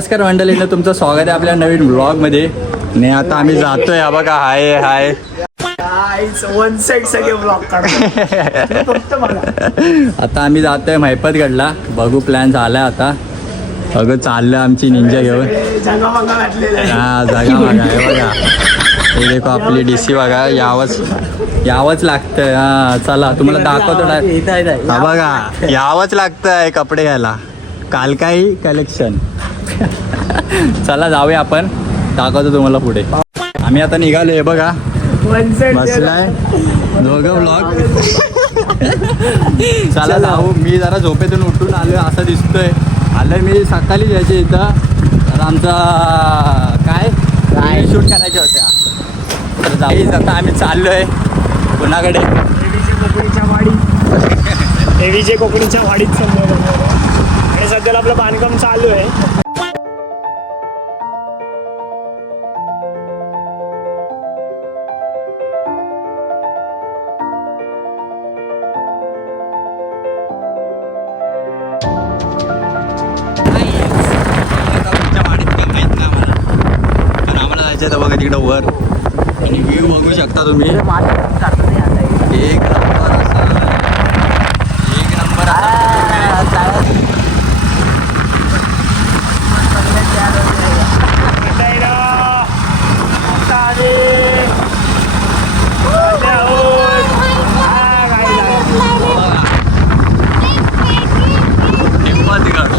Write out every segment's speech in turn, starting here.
नमस्कार मंडळींनो, तुमचं स्वागत आहे आपल्या नवीन ब्लॉग मध्ये. आणि आता आम्ही जातोय. हा बघा, हाय हाय वन साइड सगळे ब्लॉग फक्त मला. आता आम्ही जातोय महिपतगडला. बघू, प्लॅन झालाय आता. अगं चाललं आमची निंजा घेऊन. जंगामंगा घातलेले हा, जागा बघा, हे बघा, हे देखो आपली डीसी बघा. यावंच लागतंय. हा चला, तुम्हाला दाखवतो. हा बघा, यावंच लागतंय कपडे घ्यायला. काल काही कलेक्शन. चला जाऊया आपण, दाखवतो तुम्हाला पुढे. आम्ही आता निघालो. हे बघा, वन साइड बसलाय दोघं ब्लॉग. चला जाऊ. मी जरा झोपेतून उठून आलोय असं दिसतोय. आलोय मी सकाळी यायचे इथं. तर आमचा काय शूट करायच्या होत्या. तर जाऊ. आता आम्ही चाललोय कुणाकडे. देवीचे कोकणीच्या वाडीत समोर. आणि सध्याला आपलं बांधकाम चालू आहे. तर बघा तिकडं वर, आणि व्ह्यू बघू शकता तुम्ही. एक नंबर असा, एक नंबर हिंमतगड.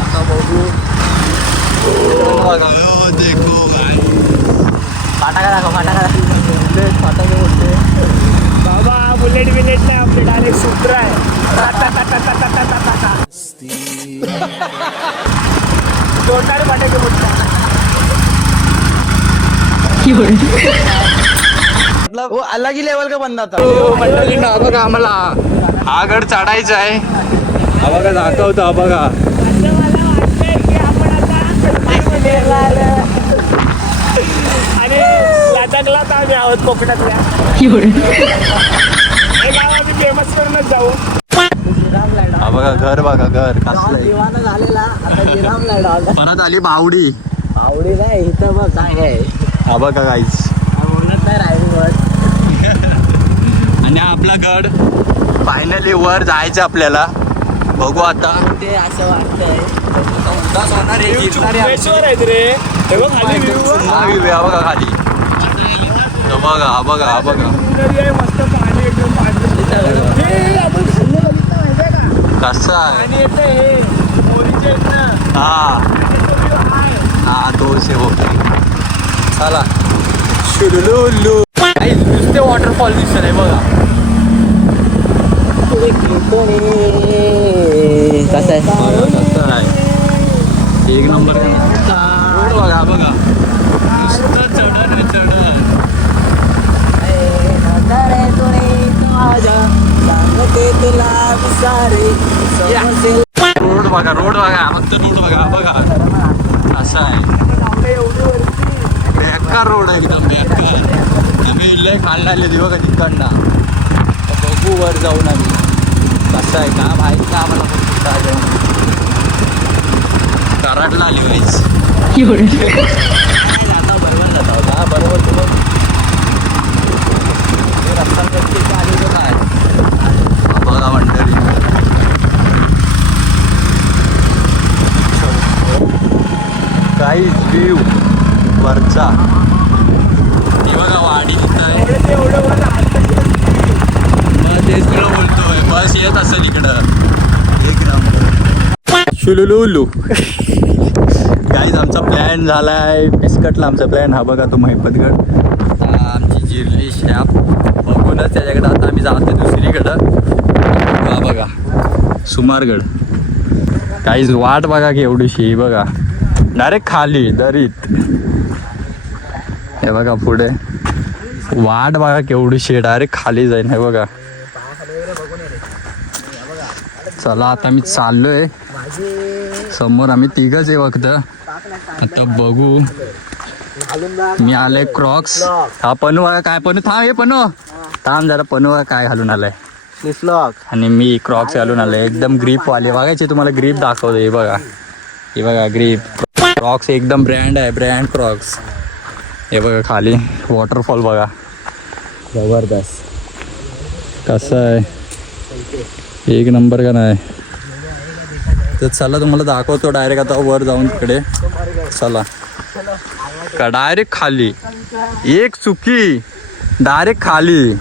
आता बघू. देखो भाई, फटाका दाखव. फटाके बोलते बाबा. बुलेट नाही आपले, डायरेक्ट सूत्र आहे. जोरदार फटाके बोलतात. वो अलग ही लेवल का बंदा था. हा बघा, आम्हाला हा गड चढायचा आहे. हा बघा, दाखवतो. हा बघा, असं मला वाटतंय की आपण आता आणि लडाखला तर आम्ही आहोत कोकणातल्या. हे गाव आम्ही फेमस करूनच जाऊ. हा बघा, घर बघा, घर कसलं आहे. दिवाना झालेला आता जिरामला डाल. परत आली बावडी. आवडी नाही इथं बघ काय आहे. हा बघा गाईच, बोलत नाही राहिली. आणि हा आपला गड. फायनली वर जायचं आपल्याला. बघू आता. ते असं वाटतंय उदास होणार आहे, जिंकणार आहे आम्ही. बेश्वर आहेत रे. हे बघ खाली view बघ. हा view आहे, हा बघा खाली. तो बघा, हा बघा, हा बघा. सुंदर आहे, मस्त पाणी एकदम पांढरं. हे आपण खाली बघितलं माहितीये का? कसं आहे. पाणी येतं हे मोरीच्या इथनं. हा हा, तो से होते. चला शुलुलुलु. नुसते वॉटरफॉल दिसत आहे बघा. कसं आहे कसं आहे, एक नंबर. रोड बघा, बघा, नुसतं चढण चढण. रोड बघा, रोड बघा, फक्त रोड बघा. बघा असं आहे. बेकार रोड आहे, एकदम बेकार. आम्ही लय खाल्ला आले बघा तिकडनं. बघू वर जाऊन आम्ही कसं आहे का माहिती का आम्हाला. कराडला आली वाईच. हा बरोबर. तुम्ही रस्ता आलेलो काय बघा मंडळी. काही व्ह्यू वरचा. हे बघा वाडी तिथं आहे. तेच तुला बोलतोय, बस येत असेल इकडं. एक नंबर शुलुलुलु. गाईज, आमचा प्लॅन झाला आहे बिस्कटला. आमचा प्लॅन हा बघा, तो महिपतगड. आमची जिरली शॅप बघूनच त्याच्याकडं आता आम्ही जातो दुसरीकडं. हा बघा, सुमारगड. गाईज, वाट बघा की एवढीशी. बघा डायरेक्ट खाली दरीत. हे बघा पुढे वाट बघा केवढीशी, डायरेक्ट खाली जाईन. हे बघा. चला आता मी चाललोय. समोर आम्ही तिघच आहे फक्त. आता बघू. मी आलोय क्रॉक्स. हा पनू बघा काय. पनू थांब. हे पनू थांब जरा. पनू बघा काय घालून आलाय. फ्लिपफ्लॉप आणि मी क्रॉक्स घालून आलोय एकदम ग्रीप वाले. बघायचे तुम्हाला ग्रीप दाखवतो. हे बघा हे बघा ग्रीप क्रॉक्स एकदम ब्रँड आहे, ब्रँड क्रॉक्स. हे बघा खाली वॉटरफॉल बघा जबरदस्त. कसं आहे, एक नंबर का नाही. तर चला तुम्हाला दाखवतो डायरेक्ट आता वर जाऊन तिकडे. चला का डायरेक्ट खाली एक चुकी डायरेक्ट खाली.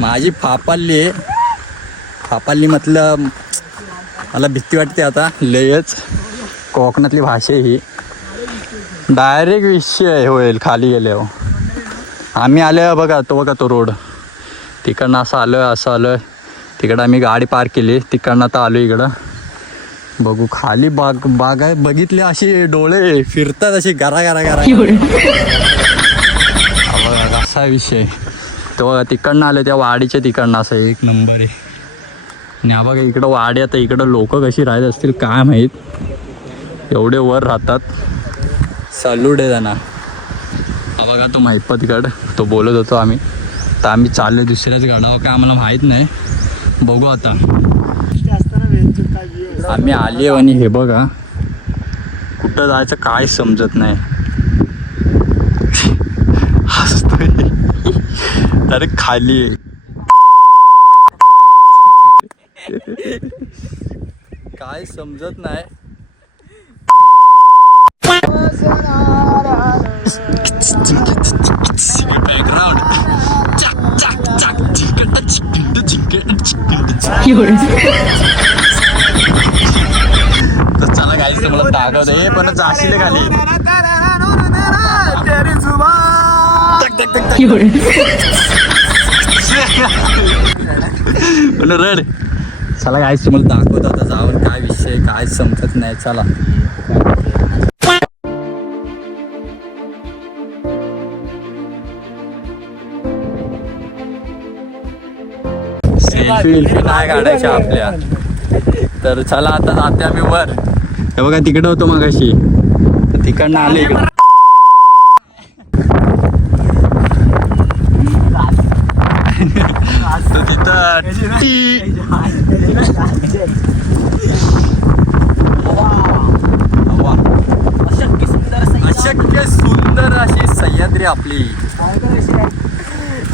माझी फापाल्ली मतलब मला भीती वाटते आता लयच. कोकणातली भाषा ही डायरेक्ट विषय होईल खाली गेल्यावर. आम्ही आलो बघा तो रोड तिकडनं असं आलं तिकडं आम्ही गाडी पार्क केली, तिकडनं आता आलो इकडं. बघू खाली बाग आहे, बघितले असे डोळे फिरतात असे गरा बघा असा विषय. तो बघा तिकडनं आलं त्या वाडीच्या तिकडनं असं एक नंबर आहे. आणि हा बघा इकडं वाडी, आता इकडं लोक कशी राहत असतील काय माहीत, एवढे वर राहतात. सॅल्यूट आहे त्यांना. हा बघा तो महिपतगड, तो बोलत होतो आम्ही. तर आम्ही चाललो दुसऱ्याच गडावर, काय आम्हाला माहीत नाही. बघू आता. आम्ही आले आणि हे बघा कुठं जायचं काय समजत नाही. हसतोय अरे खाली काय समजत नाही. बॅकग्राऊंड तर चला गाईस तुम्हाला दाखवतो. हे पण जाशील खाली पण रड. चला गाईस तुम्हाला दाखवतो आता जाऊन काय विषय काय समजत नाही. चला सेल्फी नाही काढायच्या आपल्या. तर चला आता जाते आम्ही वर. हे बघा तिकडं होतो मगाशी, तर तिकडनं आले इकडं. तर तिथं अशक्य सुंदर अशी सह्याद्री आपली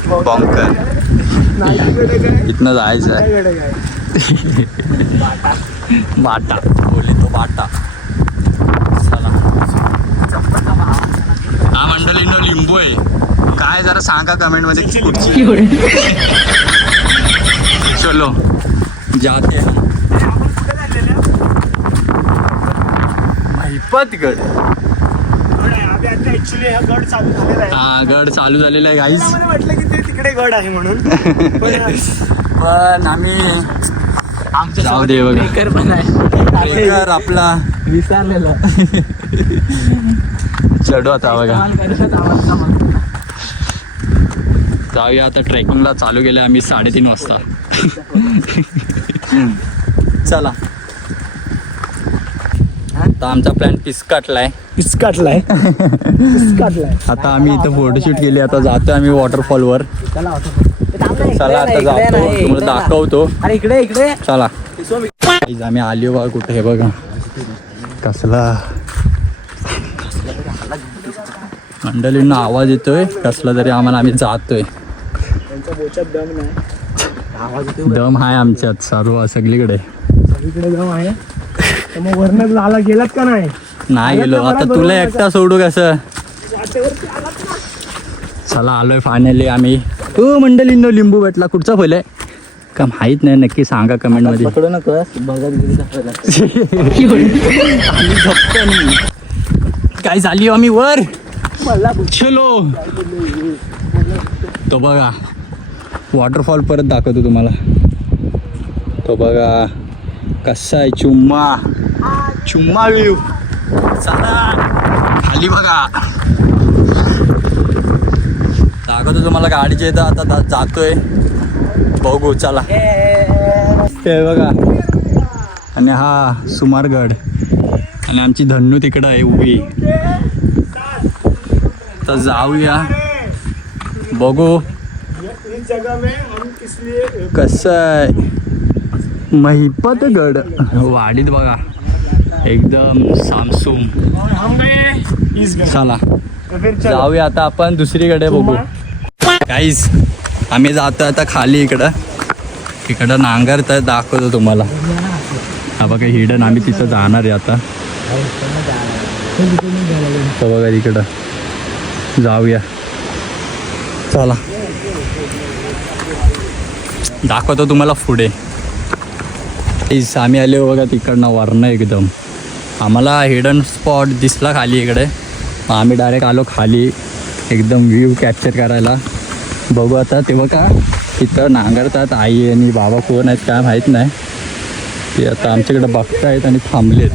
बॉंकर. इथनं जायचं आहे. बाटा बोलली तो बाटा. चला हा मंडळींनो लिंबू आहे काय जरा सांगा कमेंट मध्ये कुठची. चलो जाते हम. महिपतगड. हा गड चालू झालेला आहे गाईस. म्हटलं की ते तिकडे गड आहे म्हणून. पण आम्ही आमच्या जाऊ दे बघा. ट्रेकर पण आहे, ट्रेकर आपला विसरलेलं. चढू आता बघा. जाऊया आता. ट्रेकिंगला चालू केलं आम्ही 3:30 वाजता. चला आता आमचा प्लॅन पिसकाटलाय. आता आम्ही इथं फोटोशूट केली. आता जातो आम्ही वॉटरफॉलवर. चला आता जातो तुम्हाला दाखवतो. अरे इकडे चला आम्ही आलो बघा कुठे. हे बघा कसला मंडळींना आवाज येतोय कसला तरी आम्हाला. आम्ही जातोय. दम आहे आमच्यात सर्व सगळीकडे. दम आहे. मग वरनं लाला गेलात का नाही गेलो. आता तुला एकटा सोडू कसं. चला आलोय फायनली आम्ही. हो मंडळींनो लिंबू भेटला. कुठचा फळ आहे का माहित नाही, नक्की सांगा कमेंट मध्ये. पकडू नको बघत काय झाली आम्ही वर. चलो तो बघा वॉटरफॉल परत दाखवतो तुम्हाला. तो बघा कसा आहे चुम्मा व्ह्यू. चला खाली बघा दाखवतो तुम्हाला. गाडीच्या इथं आता जातोय. बघू चला. हे बघा आणि हा सुमारगड आणि आमची धन्नू तिकडं आहे उभी. तर जाऊया बघू कसं आहे. महिपतगड वाडीत बघा एकदम सामसूम. हम गए इस घर. चला तो फिर चलो. जाऊया आता आपण दुसरीकडे बघू. गाईज आम्ही जातो आता खाली इकडं नांगरत दाखवतो तुम्हाला. हा बघा हिडन आम्ही तिथं जाणार आहे आता. तो बघा इकडं जाऊया. चला दाखवतो तुम्हाला पुढे. आम्ही आले बघा तिकडनं वरनं एकदम. आम्हाला हिडन स्पॉट दिसला खाली इकडे. मग आम्ही डायरेक्ट आलो खाली एकदम व्ह्यू कॅप्चर करायला. बघू आता ते बघा तिथं नांगरतात. आई आणि बाबा कोण आहेत काय माहीत नाही. ते आता आमच्याकडे बघतायत आणि थांबलेत.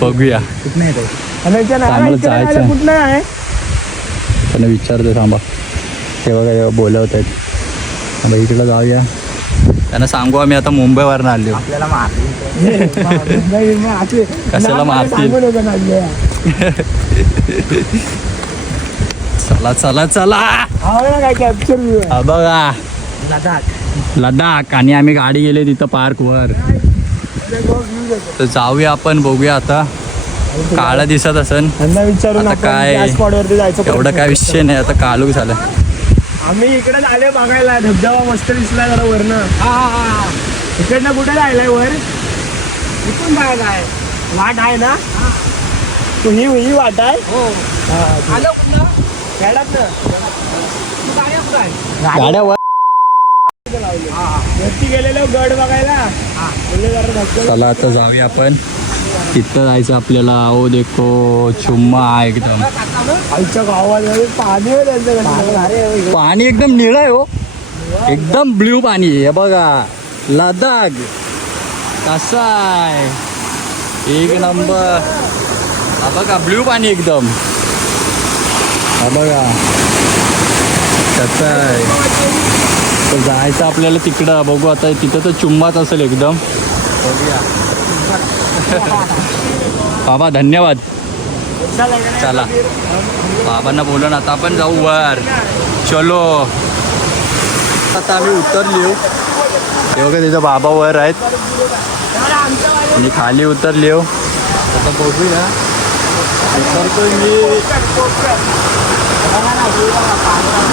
बघूया आम्हाला जायचं आहे. कुठलं आहे त्यांना विचारतो थांबा. ते बघा बोलवत आहेत. आता इकडं जाऊया. त्यांना सांगू आम्ही आता मुंबईवरनं आलो. आपल्याला कशाला मारतील. चला चला चला. काय कॅप्चर हा बघा लडाख. लडाख. आणि आम्ही गाडी गेले तिथं पार्कवर. तर जाऊया आपण. बघूया आता. काळा दिसत असन त्यांना विचारून आता काय स्पॉटवरती जायचं. एवढं काय विषय नाही. आता कालू झालं. आम्ही इकडे आले बघायला. धबधबा मस्त दिसला जरा वरनं. इकडनं कुठे जायलाय वर. इथून जायला आहे वाट आहे ना. ही वाट आहे. गाड्या वर. वरती गेलेलो गड बघायला. चला आता जाऊया आपण. तिथं जायचं आपल्याला. ओ देखो चुम्मा आहे एकदम. आमच्या गावामध्ये पाणी आहे त्यांच्याकडे. पाणी एकदम निळं आहे हो. एकदम ब्ल्यू पाणी आहे. बघा लडाख कसं आहे. एक नंबर. हा बघा ब्ल्यू पाणी एकदम. हा बघा कसं आहे. तर जायचं आपल्याला तिकडं. बघू आता. तिथं तर चुम्माच असेल एकदम. बघूया. बाबा धन्यवाद. चला बाबांना बोलून आता आपण जाऊ वर. चलो आता आम्ही उतरली. हे बघा तिथं बाबा वर आहेत. मी खाली उतरली. आता बघूया. उतरतोय मी.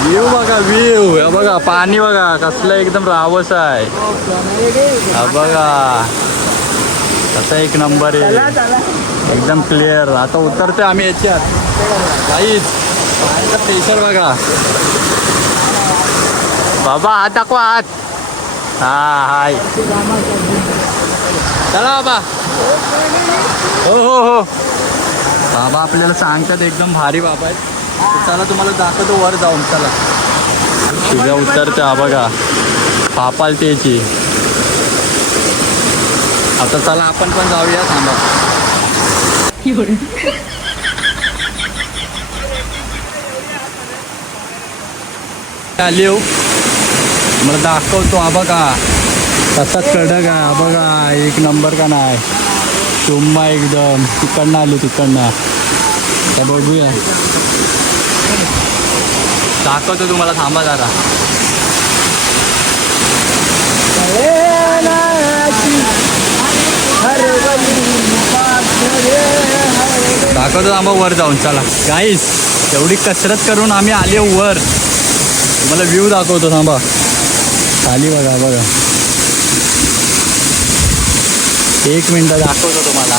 व्ह्यू बघा व्ह्यू. हे बघा पाणी बघा कसलं एकदम रावस आहे. हा बघा कसं एक नंबर आहे. एकदम क्लिअर. आता उतरतोय आम्ही याच्यात. काहीच पाण्याचा प्रेशर बघा. बाबा हात दाखवा हात. हा हाय. चला बाबा. हो हो हो. बाबा आपल्याला सांगतात एकदम भारी बाबा आहेत. चला तुम्हाला दाखवतो वर जाऊन. चला तुझ्या उतरते. हा बघा पापाल त्याची. आता चला आपण पण जाऊया. थांबा. आली हो. मला दाखवतो. हा बघा कसा कडक आहे. हा बघा एक नंबर का नाही. चुम्मा एकदम. तिकडनं आली तिकडनं. तर बघूया. दाखवतो तुम्हाला. थांबा जरा. दाखवतो थांबा वर जाऊन. चला गाईस एवढी कसरत करून आम्ही आले वर. तुम्हाला व्ह्यू दाखवतो. थांबा खाली बघा. बघा 1 मिनिट दाखवतो तुम्हाला.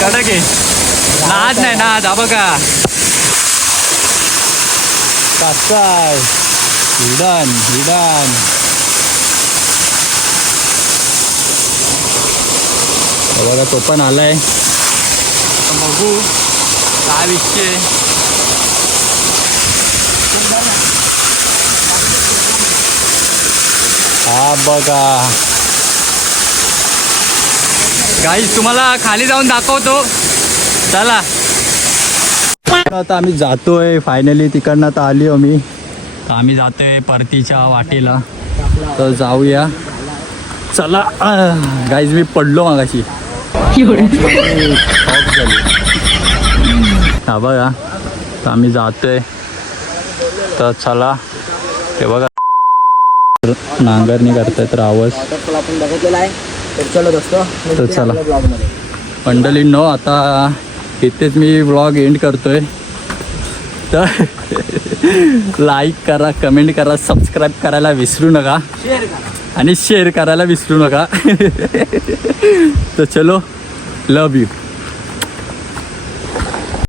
कडक आहे. नाद नाही नाद. हा बघा कसं आहे. Hidden hidden. बघा तो पण आलाय. आता बघू काय विषय. हा बघा गाईस तुम्हाला खाली जाऊन दाखवतो. चला आता आम्ही जातोय फायनली. तिकडनं आता आली आम्ही. तर आम्ही जातोय परतीच्या वाटेला. तर जाऊया. चला गाईज मी पडलो मागाशी. हा बघा तर आम्ही जातोय. तर चला. हे बघा नांगरणी करतायत रावस. वॉटरफॉल आपण बघितलेला आहे तर चलत असतो. तर चला. ब्लॉगमध्ये मंडळींनो आता इथेच मी व्लॉग एंड करतोय. तर लाईक करा, कमेंट करा, सबस्क्राईब करायला विसरू नका शेअर करा. आणि शेअर करायला विसरू नका. तर चलो, लव यू.